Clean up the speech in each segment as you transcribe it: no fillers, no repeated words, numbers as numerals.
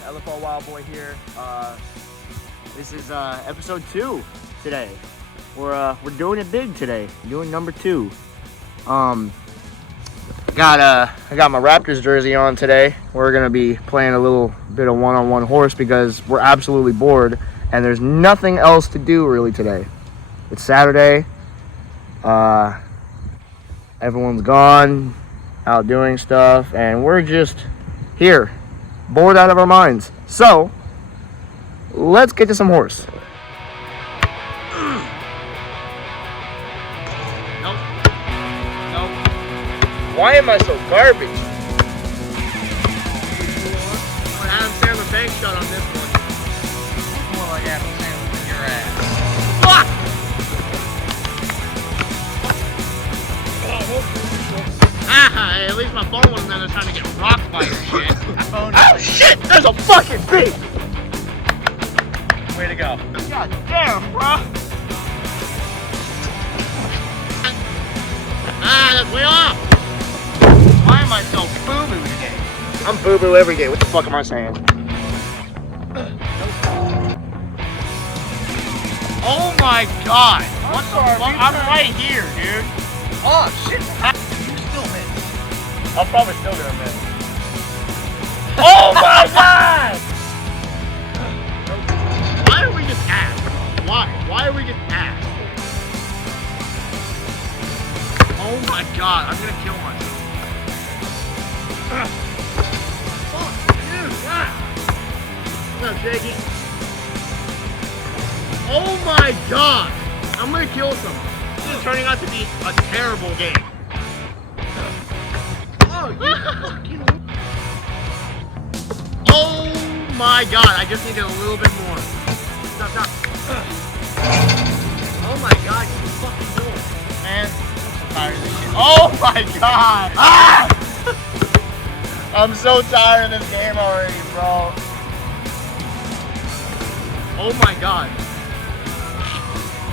LFR Wildboi here. This is episode 2 today. We're doing it big today. Doing number 2. I got my Raptors jersey on today. We're gonna be playing a little bit of one-on-one horse because we're absolutely bored and there's nothing else to do really today. It's Saturday. Everyone's gone out doing stuff and we're just here, bored out of our minds. So let's get to some horse. Nope. Why am I so garbage? I'm Adam Sandler bank shot on this one. More like Adam Sandler in your ass. Fuck! At least my phone wasn't there trying to get rocked by your shit. Oh shit! There's a fucking beast! Way to go. God damn, bro! That's way off! Why am I so boo-boo today? I'm boo-boo every day. What the fuck am I saying? Oh my god! What the fuck? I'm right here, dude. Oh shit! You still missed. I'm probably still gonna miss. Oh my god! Why are we just ass? Why? Why are we just ass? Oh my god, I'm gonna kill myself. Fuck, dude, what's up, Shaky? Oh my god! I'm gonna kill someone. This is turning out to be a terrible game. Oh, you fucking... Oh my god, I just needed a little bit more. Stop. Oh my god, you fucking do it. Man, I'm so tired of this shit. Oh my god! Ah! I'm so tired of this game already, bro. Oh my god.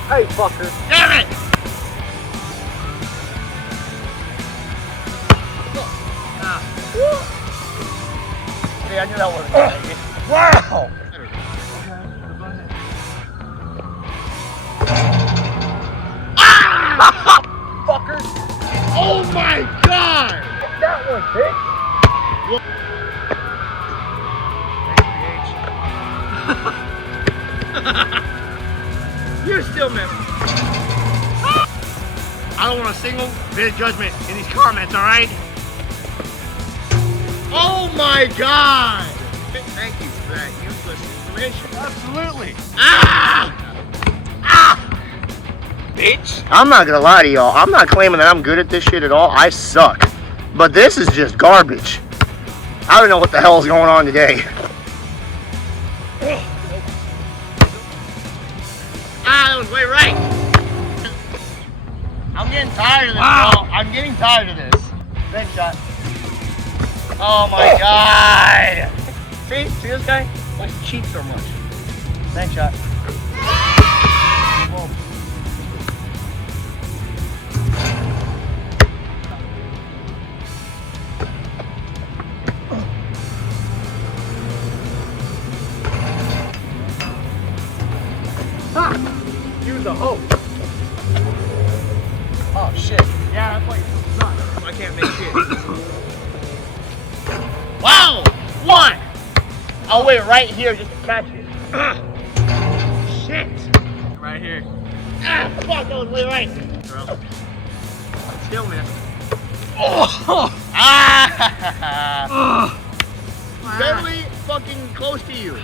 Hey, fucker. Damn it! Yeah, I knew that wasn't gonna make it. Wow! Ah! Fucker! Oh my god! Get that one, bitch! You're still missing. I don't want a single bit of judgment in these comments, alright? Oh my god! Thank you for that useless information. Absolutely. Ah! Ah! Bitch. I'm not gonna lie to y'all. I'm not claiming that I'm good at this shit at all. I suck. But this is just garbage. I don't know what the hell is going on today. That was way right. I'm getting tired of this, bro. I'm getting tired of this. Thanks, shot. Oh my god! See this guy? Why does he cheat so much? Thanks, shot. Whoa. Ah! Use the hoe. Oh shit. Yeah, that's why you suck. I can't make shit. Wow! What? I'll wait right here just to catch it. Shit! Right here. Ah, fuck, that was way right. Still missed. Oh! Ah! Barely fucking close to you.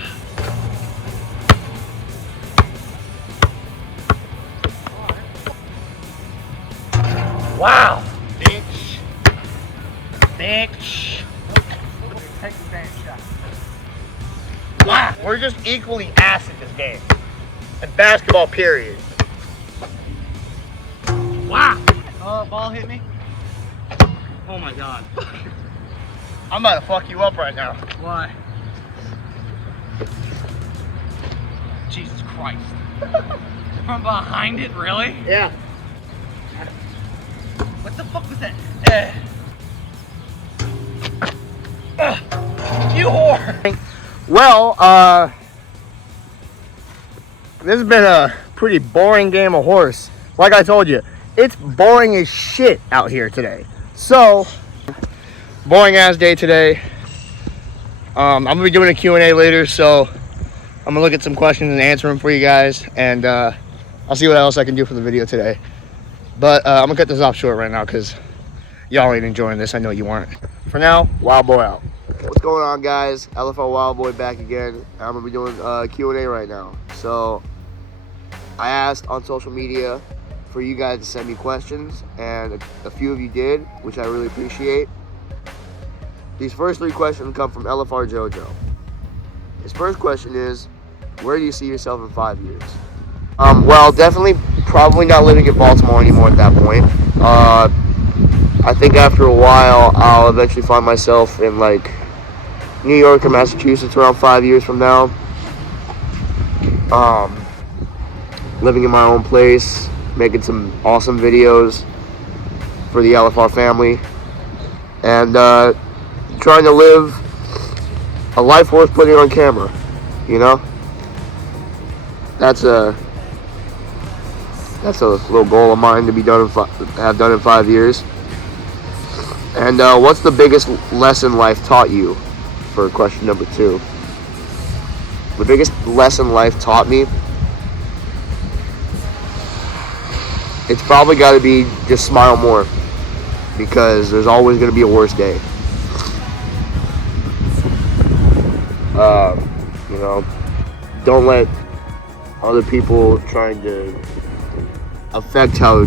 Wow! Bitch. Bitch. Take the damn shot. Wow! We're just equally ass at this game. At basketball, period. Wow! Ball hit me. Oh my god. I'm about to fuck you up right now. Why? Jesus Christ. From behind it, really? Yeah. What the fuck was that? You whore! Well, this has been a pretty boring game of horse. Like I told you, it's boring as shit out here today. So, boring ass day today. I'm gonna be doing a Q&A later, so I'm gonna look at some questions and answer them for you guys, and I'll see what else I can do for the video today. But I'm gonna cut this off short right now because y'all ain't enjoying this. I know you aren't. For now, Wildboi out. What's going on, guys? LFR Wildboi back again. I'm gonna be doing Q&A right now. So I asked on social media for you guys to send me questions, and a few of you did, which I really appreciate. These first 3 questions come from LFR Jojo. His first question is, where do you see yourself in 5 years? Well, definitely probably not living in Baltimore anymore at that point. I think after a while, I'll eventually find myself in like New York or Massachusetts around 5 years from now. Living in my own place, making some awesome videos for the LFR family, and trying to live a life worth putting on camera, you know? That's a little goal of mine to be done have done in 5 years. And what's the biggest lesson life taught you? For question number 2. The biggest lesson life taught me, it's probably got to be just smile more, because there's always going to be a worse day. You know, don't let other people trying to affect how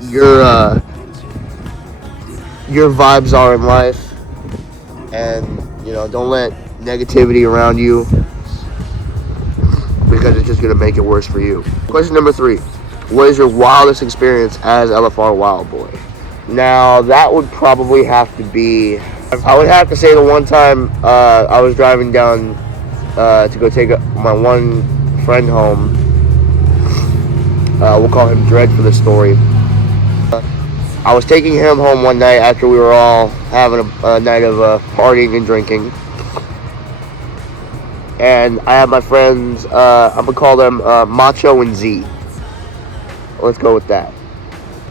your vibes are in life, and you know, don't let negativity around you, because it's just gonna make it worse for you. Question number 3: what is your wildest experience as LFR Wildboi? Now that would probably have to be, I would have to say the one time I was driving down to go take my one friend home. We'll call him Dread for the story. I was taking him home one night after we were all having a night of partying and drinking. And I have my friends, I'm going to call them Macho and Z. Let's go with that.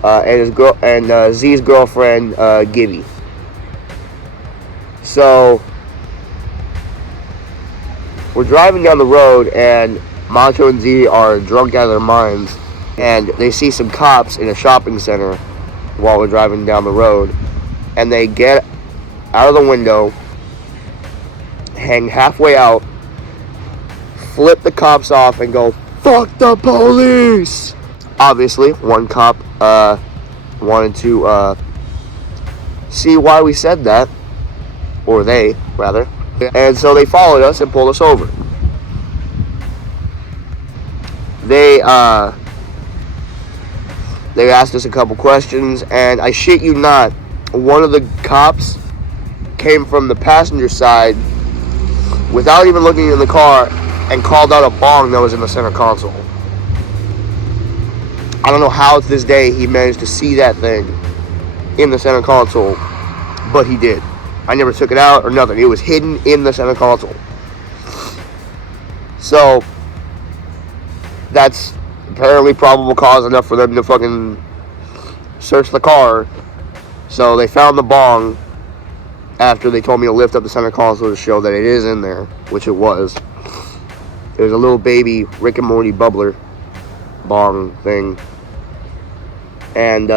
And Z's girlfriend, Gibby. So, we're driving down the road, and Macho and Z are drunk out of their minds. And they see some cops in a shopping center while we're driving down the road, and they get out of the window, hang halfway out, flip the cops off, and go, "Fuck the police!" Obviously, one cop wanted to see why we said that, or they, rather, and so they followed us and pulled us over. They asked us a couple questions, and I shit you not, one of the cops came from the passenger side without even looking in the car and called out a bong that was in the center console. I don't know how to this day he managed to see that thing in the center console, but he did. I never took it out or nothing. It was hidden in the center console. So that's apparently probable cause enough for them to fucking search the car. So they found the bong after they told me to lift up the center console to show that it is in there, which it was. It was a little baby Rick and Morty bubbler bong thing. And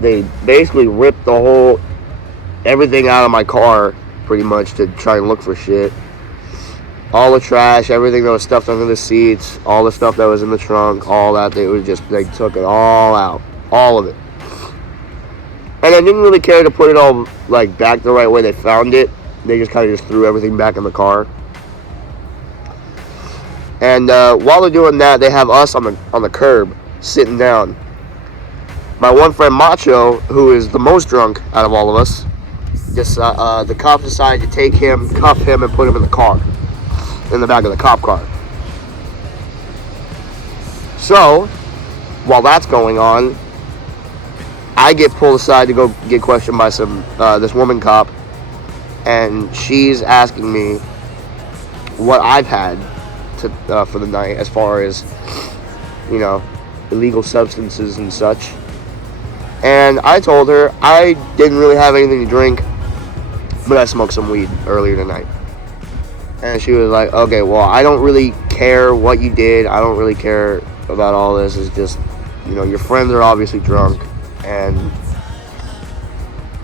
they basically ripped everything out of my car pretty much to try and look for shit. All the trash, everything that was stuffed under the seats, all the stuff that was in the trunk, all that, they took it all out. All of it. And I didn't really care to put it all like back the right way they found it. They just kind of just threw everything back in the car. And while they're doing that, they have us on the curb, sitting down. My one friend Macho, who is the most drunk out of all of us, the cops decided to take him, cuff him, and put him in the car. In the back of the cop car. So, while that's going on, I get pulled aside to go get questioned by this woman cop, and she's asking me what I've had for the night as far as, you know, illegal substances and such. And I told her I didn't really have anything to drink, but I smoked some weed earlier tonight. And she was like, okay, well, I don't really care what you did. I don't really care about all this. It's just, you know, your friends are obviously drunk, and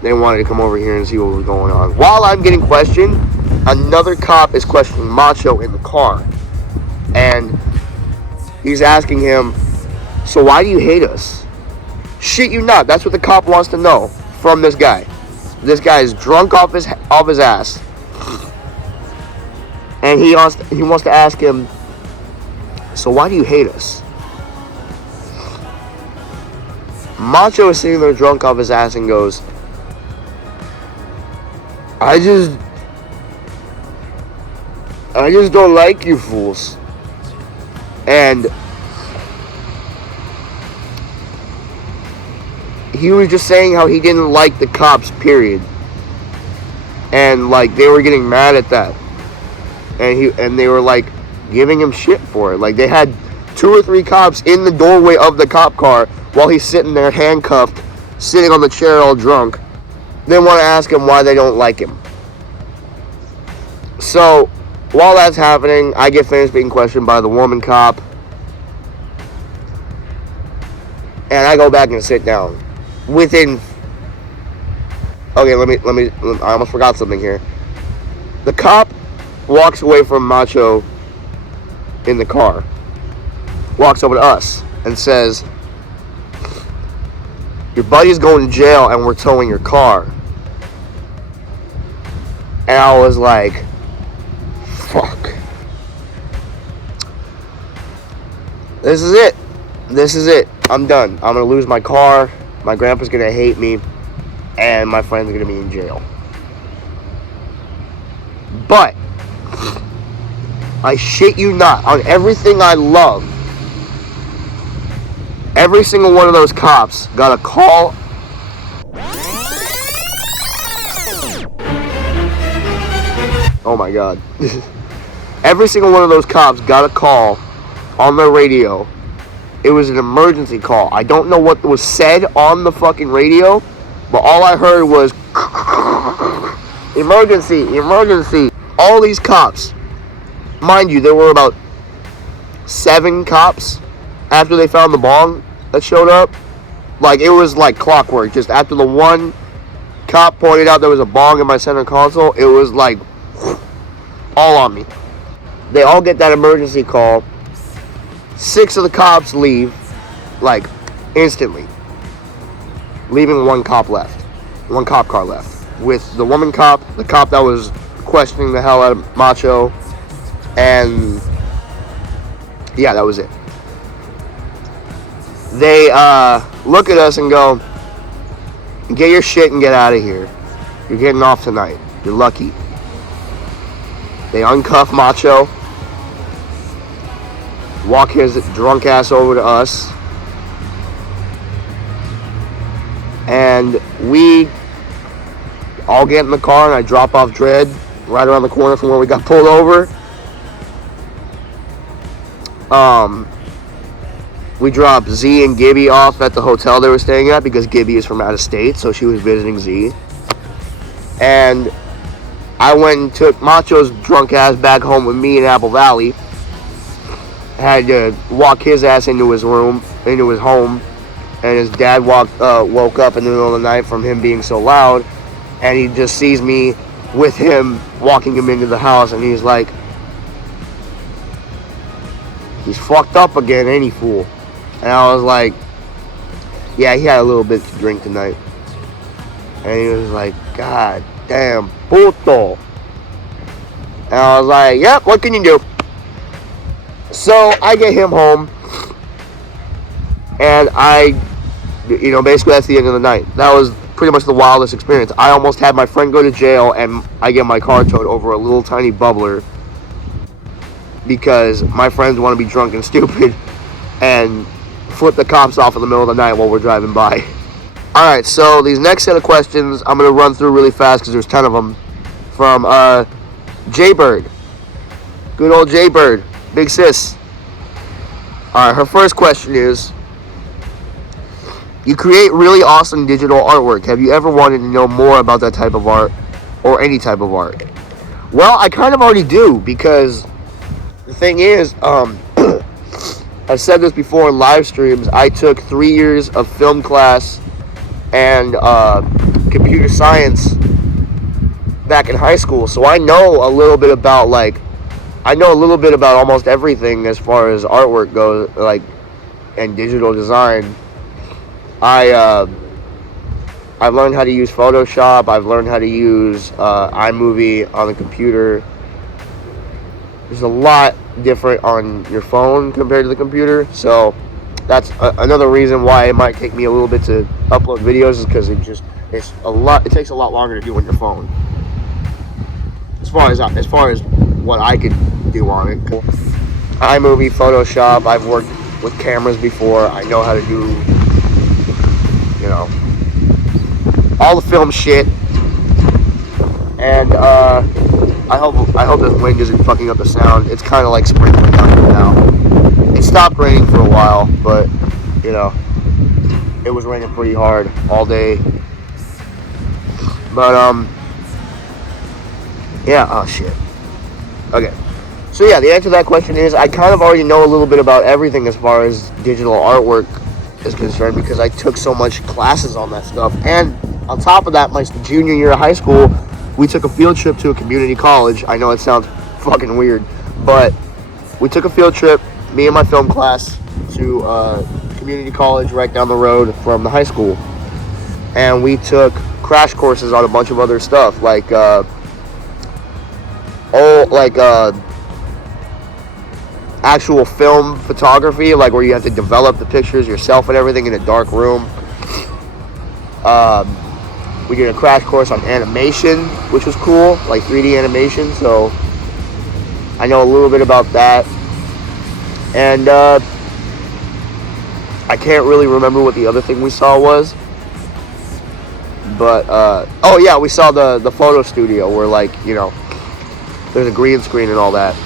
they wanted to come over here and see what was going on. While I'm getting questioned, another cop is questioning Macho in the car. And he's asking him, so why do you hate us? Shit you not. That's what the cop wants to know from this guy. This guy is drunk off his ass. And he wants to ask him, so why do you hate us? Macho is sitting there drunk off his ass and goes, I just don't like you fools. And he was just saying how he didn't like the cops, period. And like they were getting mad at that. And they were like giving him shit for it. Like they had 2 or 3 cops in the doorway of the cop car while he's sitting there handcuffed, sitting on the chair all drunk. They want to ask him why they don't like him. So while that's happening, I get finished being questioned by the woman cop, and I go back and sit down. I almost forgot something here. The cop walks away from Macho in the car, walks over to us and says, your buddy's going to jail and we're towing your car. And I was like, fuck. This is it. I'm done. I'm going to lose my car. My grandpa's going to hate me. And my friend's going to be in jail. But I shit you not, on everything I love, every single one of those cops got a call. Oh my God. Every single one of those cops got a call on their radio. It was an emergency call. I don't know what was said on the fucking radio, but all I heard was emergency, emergency. All these cops, mind you, there were about 7 cops after they found the bong that showed up. Like, it was like clockwork. Just after the one cop pointed out there was a bong in my center console, it was like all on me. They all get that emergency call. 6 of the cops leave, like, instantly, leaving one cop car left, with the woman cop, the cop that was questioning the hell out of Macho, and yeah, that was it. They look at us and go, get your shit and get out of here. You're getting off tonight. You're lucky. They uncuff Macho, walk his drunk ass over to us, and we all get in the car, and I drop off Dread right around the corner from where we got pulled over. We dropped Z and Gibby off at the hotel they were staying at, because Gibby is from out of state, so she was visiting Z. And I went and took Macho's drunk ass back home with me in Apple Valley. Had to walk his ass into his room, into his home, and his dad woke up in the middle of the night from him being so loud, and he just sees me with him walking him into the house, and he's like, he's fucked up again, ain't he, fool? And I was like, yeah, he had a little bit to drink tonight. And he was like, God damn, puto. And I was like, yep, what can you do? So I get him home, and basically that's the end of the night. That was pretty much the wildest experience. I almost had my friend go to jail, and I get my car towed over a little tiny bubbler because my friends want to be drunk and stupid and flip the cops off in the middle of the night while we're driving by. Alright, so these next set of questions I'm going to run through really fast because there's 10 of them from Jaybird. Good old Jaybird. Big sis. Alright, her first question is, you create really awesome digital artwork. Have you ever wanted to know more about that type of art or any type of art? Well, I kind of already do, because the thing is, I've said this before in live streams, I took 3 years of film class and computer science back in high school, so I know a little bit about almost everything as far as artwork goes, like, and digital design. I've learned how to use Photoshop. I've learned how to use iMovie on the computer. There's a lot different on your phone compared to the computer, so that's another reason why it might take me a little bit to upload videos, is because it takes a lot longer to do on your phone. As far as what I could do on it, iMovie, Photoshop. I've worked with cameras before. I know how to do, all the film shit. And I hope this wind isn't fucking up the sound. It's kind of like sprinkling down here now. It stopped raining for a while, but it was raining pretty hard all day. But yeah. Oh shit. Okay. So yeah, the answer to that question is, I kind of already know a little bit about everything as far as digital artwork is concerned, because I took so much classes on that stuff. And on top of that, my junior year of high school, we took a field trip to a community college. I know it sounds fucking weird, but we took a field trip, me and my film class, to community college right down the road from the high school. And we took crash courses on a bunch of other stuff, like actual film photography, like where you have to develop the pictures yourself and everything in a dark room. We did a crash course on animation, which was cool, like 3D animation, so I know a little bit about that. And I can't really remember what the other thing we saw was, but oh yeah, we saw the photo studio where, like, there's a green screen and all that.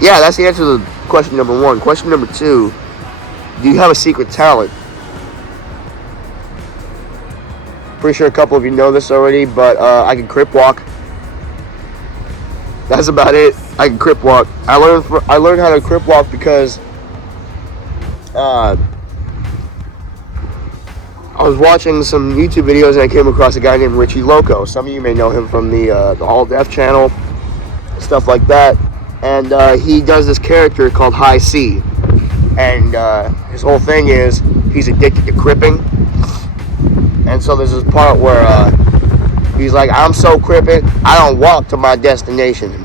Yeah, that's the answer to question number 1. Question number 2, do you have a secret talent? Pretty sure a couple of you know this already, but I can crip walk. That's about it. I can crip walk. I learned how to crip walk because I was watching some YouTube videos and I came across a guy named Richie Loco. Some of you may know him from the All Def channel, stuff like that. And he does this character called High C. And his whole thing is he's addicted to cripping. And so there's this part where he's like, I'm so crippin', I don't walk to my destination.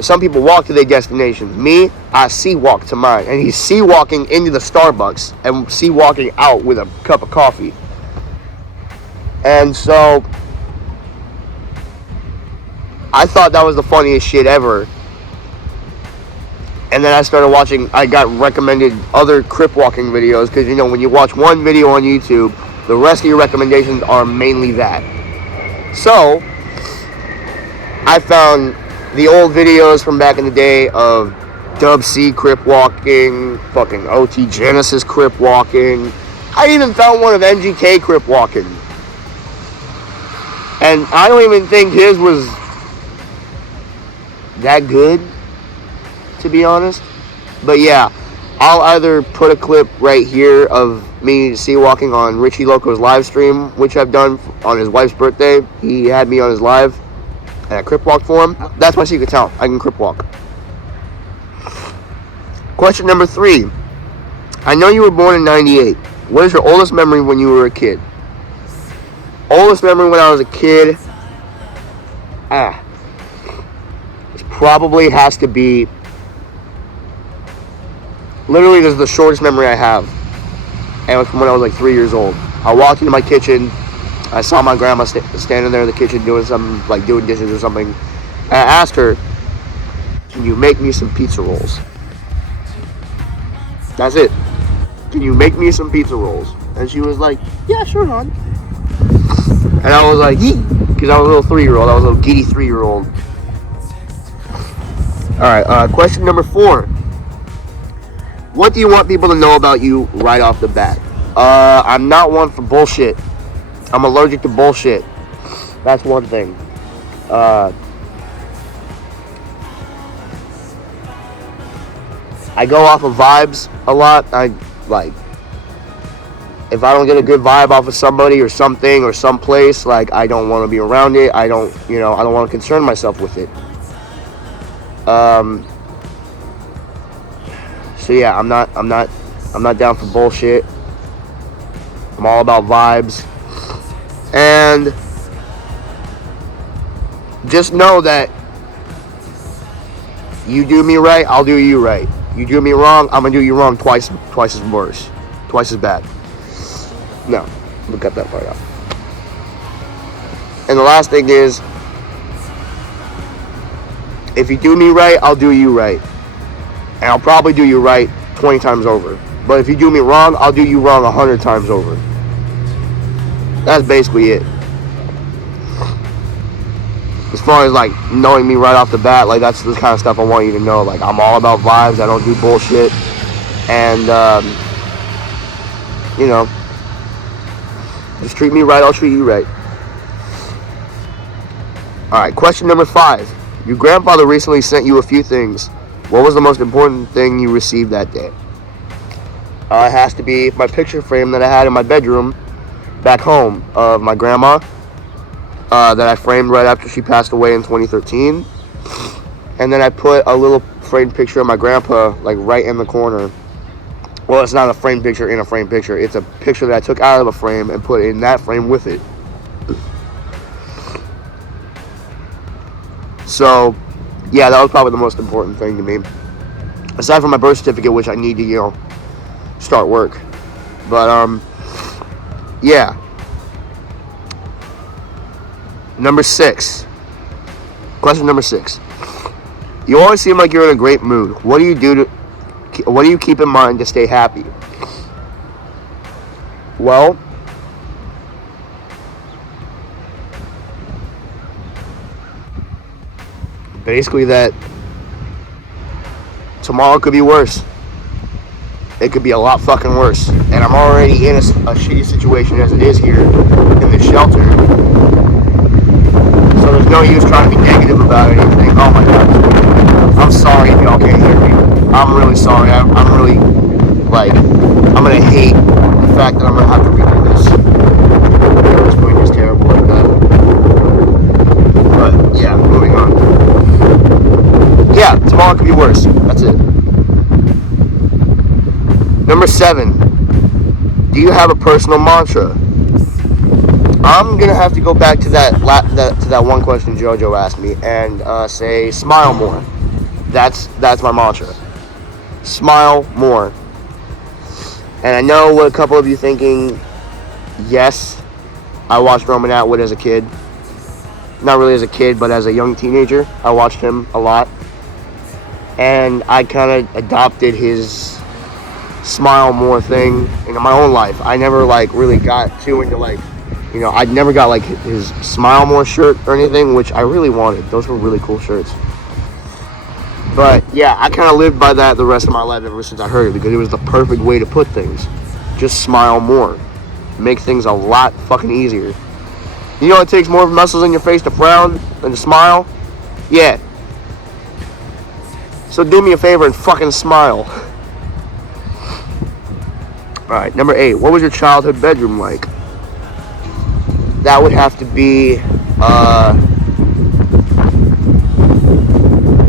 Some people walk to their destinations. Me, I sea walk to mine. And he's sea walking into the Starbucks and sea walking out with a cup of coffee. And so I thought that was the funniest shit ever. And then I started watching, I got recommended other crip walking videos, because when you watch one video on YouTube, the rest of your recommendations are mainly that. So I found the old videos from back in the day of Dub C crip walking, fucking OT Genesis crip walking. I even found one of MGK crip walking. And I don't even think his was that good, to be honest. But yeah, I'll either put a clip right here of me sea walking on Richie Loco's live stream, which I've done on his wife's birthday. He had me on his live and I crip walked for him. That's my secret talent. I can crip walk. Question number 3. I know you were born in 98. What is your oldest memory when you were a kid? Oldest memory when I was a kid? It probably has to be, literally this is the shortest memory I have. And it was from when I was like 3 years old. I walked into my kitchen. I saw my grandma standing there in the kitchen doing something, like doing dishes or something. And I asked her, can you make me some pizza rolls? That's it. Can you make me some pizza rolls? And she was like, yeah, sure, hon. And I was like, yee, because I was a little 3-year-old. I was a little giddy 3-year-old. right, question number 4. What do you want people to know about you right off the bat? I'm not one for bullshit. I'm allergic to bullshit. That's one thing. I go off of vibes a lot. If I don't get a good vibe off of somebody or something or someplace, like, I don't want to be around it. I don't want to concern myself with it. So yeah, I'm not down for bullshit. I'm all about vibes. And just know that you do me right, I'll do you right. You do me wrong, I'm gonna do you wrong twice as worse. Twice as bad. No, we'll cut that part out. And the last thing is, if you do me right, I'll do you right. And I'll probably do you right 20 times over. But if you do me wrong, I'll do you wrong 100 times over. That's basically it. As far as, like, knowing me right off the bat, like, that's the kind of stuff I want you to know. Like, I'm all about vibes. I don't do bullshit. And, just treat me right, I'll treat you right. Alright, question number 5. Your grandfather recently sent you a few things. What was the most important thing you received that day? It has to be my picture frame that I had in my bedroom back home of my grandma that I framed right after she passed away in 2013. And then I put a little framed picture of my grandpa, like, right in the corner. Well, it's not a framed picture in a framed picture. It's a picture that I took out of a frame and put in that frame with it. So, yeah, that was probably the most important thing to me. Aside from my birth certificate, which I need to, start work. But, yeah. Number 6. Question number 6. You always seem like you're in a great mood. What do you keep in mind to stay happy? Well, basically that tomorrow could be worse. It could be a lot fucking worse. And I'm already in a shitty situation as it is here in the shelter. So there's no use trying to be negative about anything. Oh my god. I'm sorry if y'all can't hear me. I'm really sorry. I'm really, I'm gonna hate the fact that I'm gonna have to redo this. This point is terrible like that. But yeah, moving on. Yeah, tomorrow could be worse. That's it. Number 7. Do you have a personal mantra? I'm gonna have to go back to that one question JoJo asked me and say smile more. That's my mantra. Smile more. And I know what a couple of you thinking. Yes, I watched Roman Atwood as a kid. Not really as a kid, but as a young teenager, I watched him a lot. And I kind of adopted his smile more thing in my own life. I never really got too into I never got his smile more shirt or anything, which I really wanted. Those were really cool shirts. But yeah, I kind of lived by that the rest of my life ever since I heard it, because it was the perfect way to put things. Just smile more. Make things a lot fucking easier. You know it takes more muscles in your face to frown than to smile? Yeah. So do me a favor and fucking smile. Alright, number 8. What was your childhood bedroom like? That would have to be,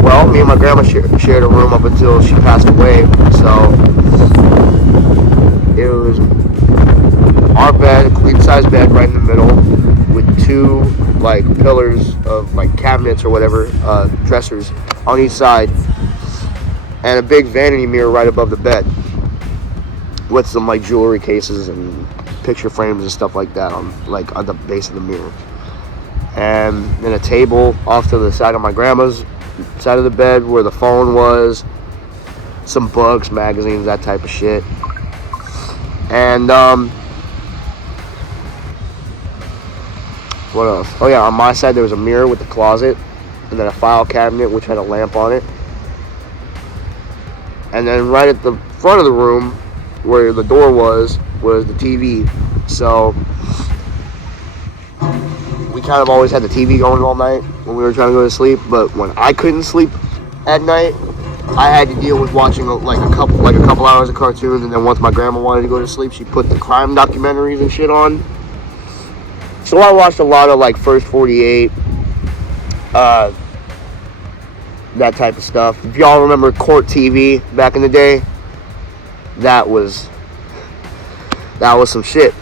well, me and my grandma shared a room up until she passed away, so it was our bed, queen-size bed right in the middle, with 2, pillars of, cabinets or whatever, dressers on each side, and a big vanity mirror right above the bed, with some, jewelry cases and picture frames and stuff like that on the base of the mirror. And then a table off to the side of my grandma's side of the bed where the phone was, some books, magazines, that type of shit. And what else? Oh yeah, on my side there was a mirror with a closet, and then a file cabinet which had a lamp on it, And then right at the front of the room, where the door was the TV. So we kind of always had the TV going all night when we were trying to go to sleep. But when I couldn't sleep at night, I had to deal with watching like a couple hours of cartoons. And then once my grandma wanted to go to sleep, she put the crime documentaries and shit on. So I watched a lot of like First 48, that type of stuff. If y'all remember Court TV back in the day, that was some shit.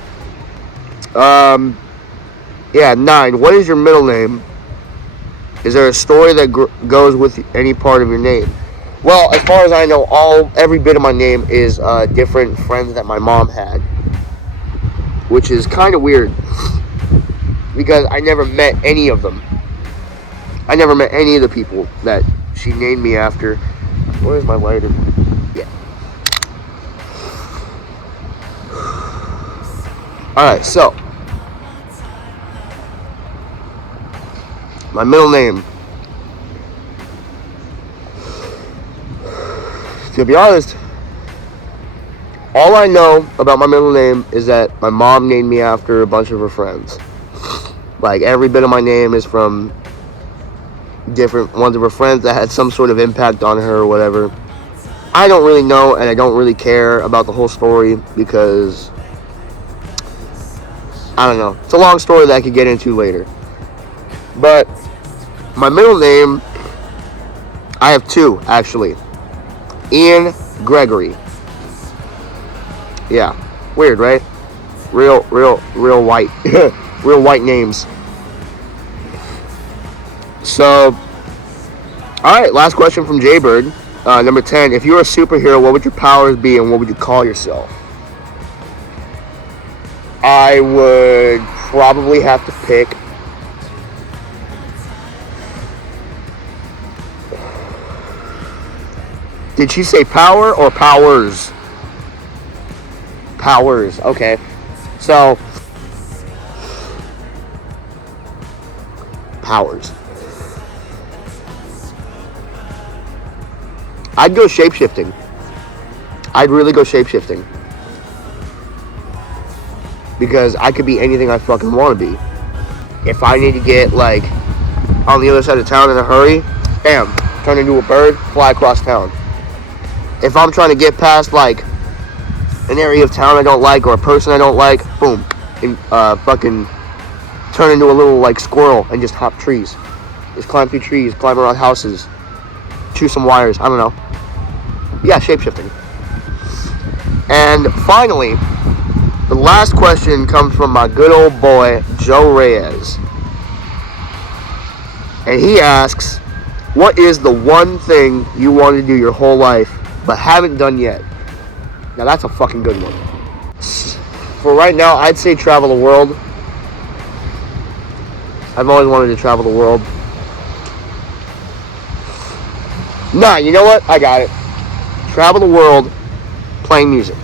Yeah, 9. What is your middle name? Is there a story that goes with any part of your name? Well, as far as I know, every bit of my name is different friends that my mom had, which is kind of weird because I never met any of them. I never met any of the people that she named me after. Where's my lighter? Yeah. Alright, so my middle name. To be honest, all I know about my middle name is that my mom named me after a bunch of her friends. Like, every bit of my name is from different ones of her friends that had some sort of impact on her or whatever. I don't really know, and I don't really care about the whole story because, I don't know. It's a long story that I could get into later. But my middle name, I have 2, actually. Ian Gregory. Yeah. Weird, right? Real white. Real white names. So, alright, last question from Jaybird. Number 10. If you were a superhero, what would your powers be and what would you call yourself? I would probably have to pick Did she say power or powers? Powers, okay. So, powers. I'd go shapeshifting. I'd really go shapeshifting. Because I could be anything I fucking want to be. If I need to get, like, on the other side of town in a hurry, bam, turn into a bird, fly across town. If I'm trying to get past, like, an area of town I don't like or a person I don't like, boom, and fucking turn into a little, like, squirrel and just hop trees. Just climb through trees, climb around houses, chew some wires, I don't know. Yeah, shapeshifting. And finally, the last question comes from my good old boy, Joe Reyes. And he asks, what is the one thing you want to do your whole life but haven't done yet? Now that's a fucking good one. For right now, I'd say travel the world. I've always wanted to travel the world. Nah, you know what? I got it. Travel the world playing music.